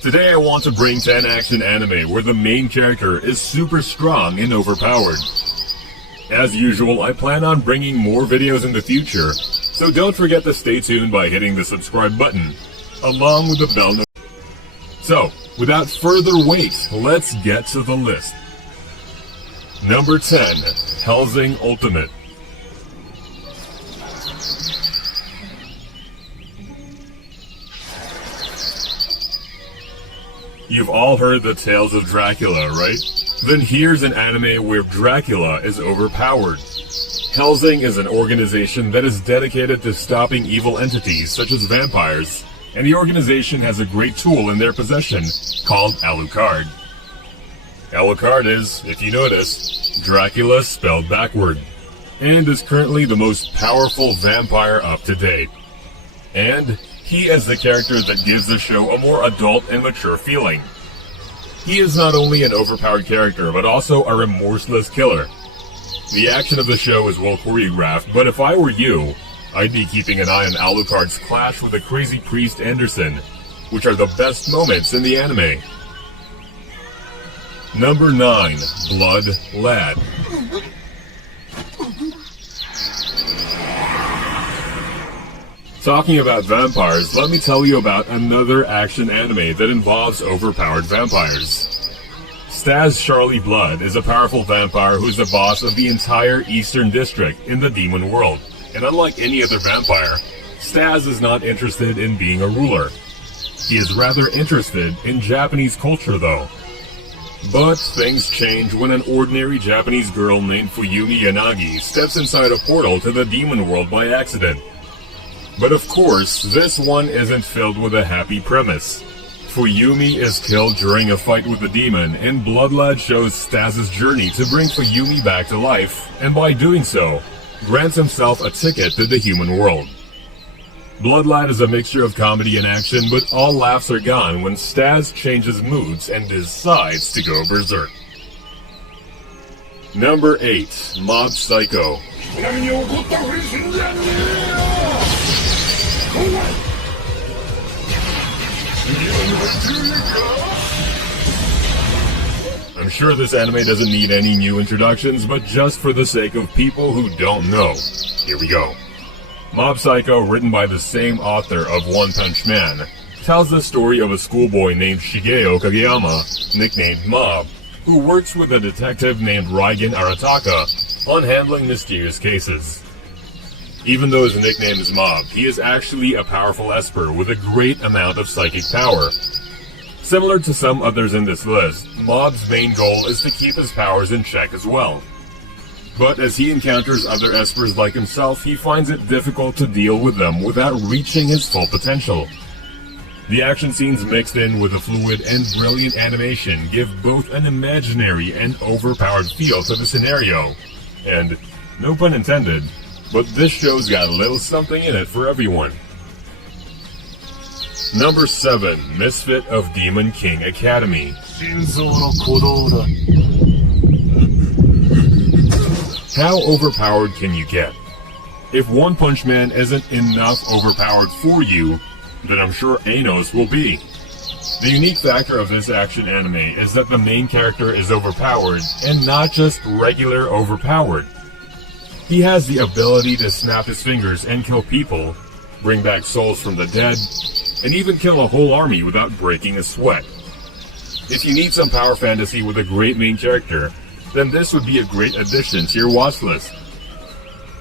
Today I want to bring 10 action anime where the main character is super strong and overpowered. As usual, I plan on bringing more videos in the future, so don't forget to stay tuned by hitting the subscribe button, along with the bell notification. So, without further wait, let's get to the list. Number 10, Hellsing Ultimate. You've all heard the tales of Dracula, right? Then here's an anime where Dracula is overpowered. Hellsing is an organization that is dedicated to stopping evil entities such as vampires, and the organization has a great tool in their possession called Alucard. Alucard is, if you notice, Dracula spelled backward, and is currently the most powerful vampire up to date. And he is the character that gives the show a more adult and mature feeling. He is not only an overpowered character, but also a remorseless killer. The action of the show is well choreographed, but if I were you, I'd be keeping an eye on Alucard's clash with the crazy priest Anderson, which are the best moments in the anime. Number 9, Blood Lad. Talking about vampires, let me tell you about another action anime that involves overpowered vampires. Stas Charlie Blood is a powerful vampire who is the boss of the entire Eastern District in the demon world. And unlike any other vampire, Stas is not interested in being a ruler. He is rather interested in Japanese culture though. But things change when an ordinary Japanese girl named Fuyumi Yanagi steps inside a portal to the demon world by accident. But of course, this one isn't filled with a happy premise. Fuyumi is killed during a fight with the demon, and Bloodlad shows Stas' journey to bring Fuyumi back to life, and by doing so, grants himself a ticket to the human world. Bloodlad is a mixture of comedy and action, but all laughs are gone when Stas changes moods and decides to go berserk. Number 8, Mob Psycho. I'm sure this anime doesn't need any new introductions, but just for the sake of people who don't know, here we go. Mob Psycho, written by the same author of One Punch Man, tells the story of a schoolboy named Shigeo Kageyama, nicknamed Mob, who works with a detective named Reigen Arataka on handling mysterious cases. Even though his nickname is Mob, he is actually a powerful esper with a great amount of psychic power. Similar to some others in this list, Mob's main goal is to keep his powers in check as well. But as he encounters other espers like himself, he finds it difficult to deal with them without reaching his full potential. The action scenes mixed in with a fluid and brilliant animation give both an imaginary and overpowered feel to the scenario. And, no pun intended, but this show's got a little something in it for everyone. Number 7, Misfit of Demon King Academy. How overpowered can you get? If One Punch Man isn't enough overpowered for you, then I'm sure Anos will be. The unique factor of this action anime is that the main character is overpowered, and not just regular overpowered. He has the ability to snap his fingers and kill people, bring back souls from the dead, and even kill a whole army without breaking a sweat. If you need some power fantasy with a great main character, then this would be a great addition to your watch list.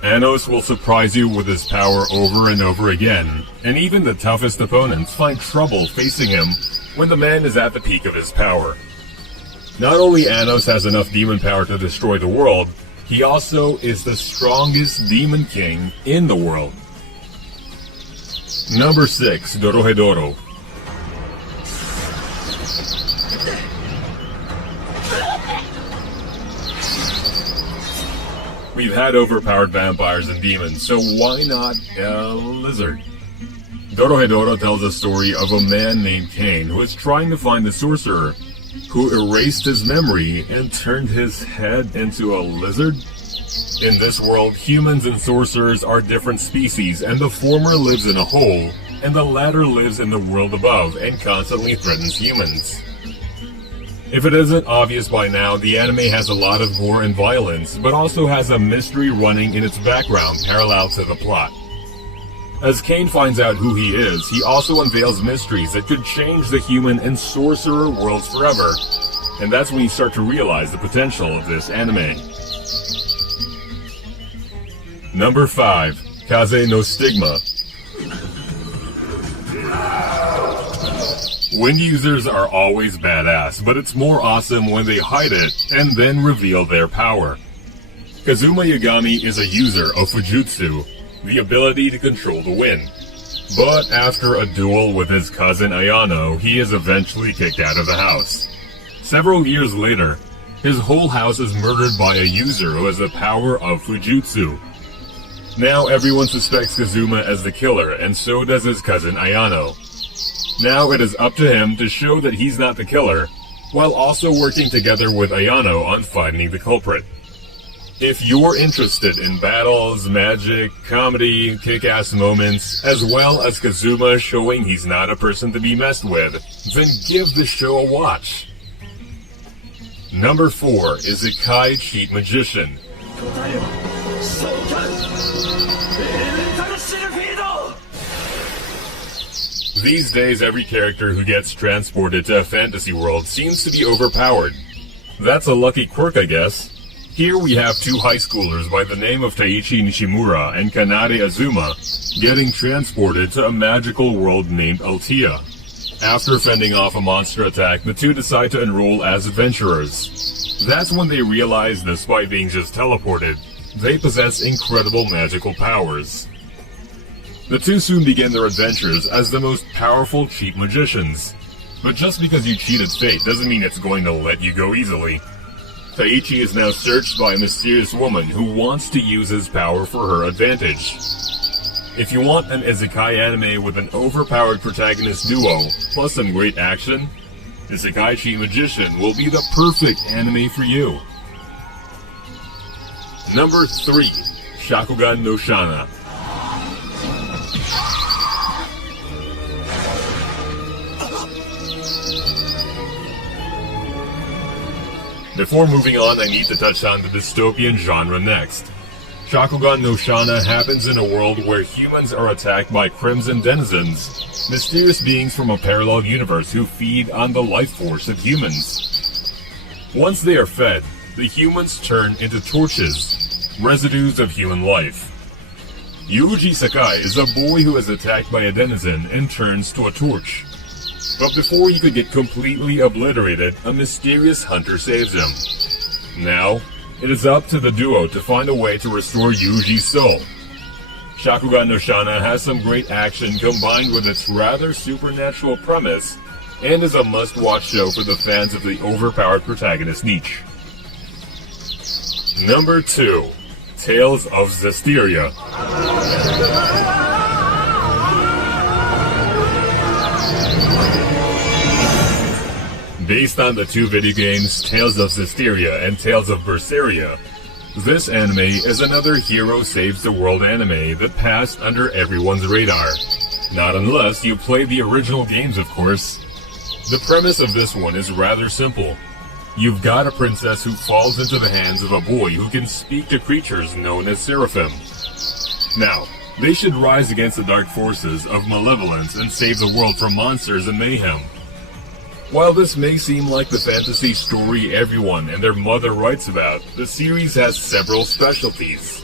Anos will surprise you with his power over and over again, and even the toughest opponents find trouble facing him when the man is at the peak of his power. Not only Anos has enough demon power to destroy the world, he also is the strongest demon king in the world. Number 6, Dorohedoro. We've had overpowered vampires and demons, so why not a lizard? Dorohedoro tells a story of a man named Kane who is trying to find the sorcerer who erased his memory and turned his head into a lizard. In this world, humans and sorcerers are different species, and the former lives in a hole, and the latter lives in the world above and constantly threatens humans. If it isn't obvious by now, the anime has a lot of gore and violence, but also has a mystery running in its background parallel to the plot. As Kane finds out who he is, he also unveils mysteries that could change the human and sorcerer worlds forever, and that's when you start to realize the potential of this anime. Number 5. Kaze no Stigma. Wind users are always badass, but it's more awesome when they hide it and then reveal their power. Kazuma Yagami is a user of Fujutsu, the ability to control the wind. But after a duel with his cousin Ayano, he is eventually kicked out of the house. Several years later, his whole house is murdered by a user who has the power of Fujutsu. Now everyone suspects Kazuma as the killer, and so does his cousin Ayano. Now it is up to him to show that he's not the killer, while also working together with Ayano on finding the culprit. If you're interested in battles, magic, comedy, kick-ass moments, as well as Kazuma showing he's not a person to be messed with, then give the show a watch. Number 4 is Isekai Cheat Magician. These days, every character who gets transported to a fantasy world seems to be overpowered. That's a lucky quirk, I guess. Here we have two high schoolers by the name of Taichi Nishimura and Kanade Azuma getting transported to a magical world named Altea. After fending off a monster attack, the two decide to enroll as adventurers. That's when they realize, despite being just teleported, they possess incredible magical powers. The two soon begin their adventures as the most powerful cheat magicians. But just because you cheated fate doesn't mean it's going to let you go easily. Taichi is now searched by a mysterious woman who wants to use his power for her advantage. If you want an isekai anime with an overpowered protagonist duo, plus some great action, Isekai Cheat Magician will be the perfect anime for you. Number 3. Shakugan no Shana. Before moving on, I need to touch on the dystopian genre next. Shakugan no Shana happens in a world where humans are attacked by Crimson Denizens, mysterious beings from a parallel universe who feed on the life force of humans. Once they are fed, the humans turn into torches, residues of human life. Yuji Sakai is a boy who is attacked by a denizen and turns to a torch. But before he could get completely obliterated, a mysterious hunter saves him. Now, it is up to the duo to find a way to restore Yuji's soul. Shakugan no Shana has some great action combined with its rather supernatural premise, and is a must-watch show for the fans of the overpowered protagonist niche. Number 2. Tales of Zestiria. Based on the two video games Tales of Zestiria and Tales of Berseria, this anime is another hero saves the world anime that passed under everyone's radar. Not unless you played the original games, of course. The premise of this one is rather simple. You've got a princess who falls into the hands of a boy who can speak to creatures known as seraphim. Now, they should rise against the dark forces of malevolence and save the world from monsters and mayhem. While this may seem like the fantasy story everyone and their mother writes about, the series has several specialties.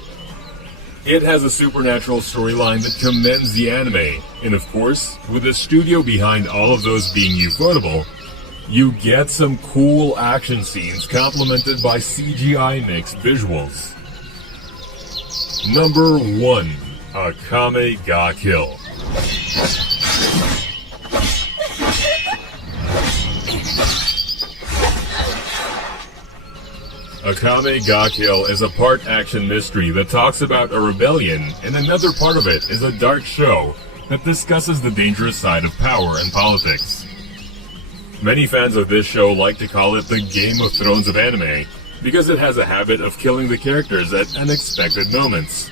It has a supernatural storyline that commends the anime, and of course, with the studio behind all of those being Ufotable, you get some cool action scenes complemented by CGI mixed visuals. Number 1. Akame ga Kill. Akame ga Kill is a part action mystery that talks about a rebellion, and another part of it is a dark show that discusses the dangerous side of power and politics. Many fans of this show like to call it the Game of Thrones of anime, because it has a habit of killing the characters at unexpected moments.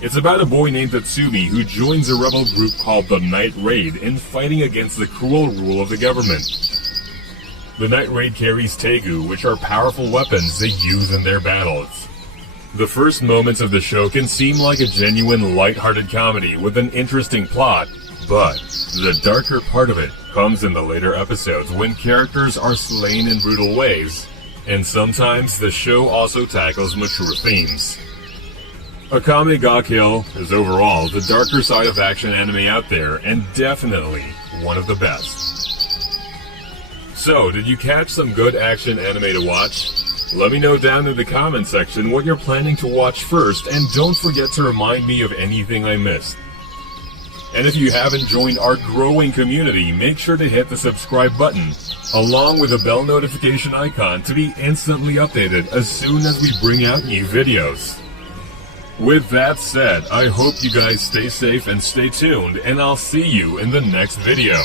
It's about a boy named Tatsumi who joins a rebel group called the Night Raid in fighting against the cruel rule of the government. The Night Raid carries Tegu, which are powerful weapons they use in their battles. The first moments of the show can seem like a genuine light-hearted comedy with an interesting plot, but the darker part of it comes in the later episodes when characters are slain in brutal ways, and sometimes the show also tackles mature themes. Akame ga Kill is overall the darker side of action anime out there, and definitely one of the best. So, did you catch some good action anime to watch? Let me know down in the comment section what you're planning to watch first, and don't forget to remind me of anything I missed. And if you haven't joined our growing community, make sure to hit the subscribe button, along with the bell notification icon to be instantly updated as soon as we bring out new videos. With that said, I hope you guys stay safe and stay tuned, and I'll see you in the next video.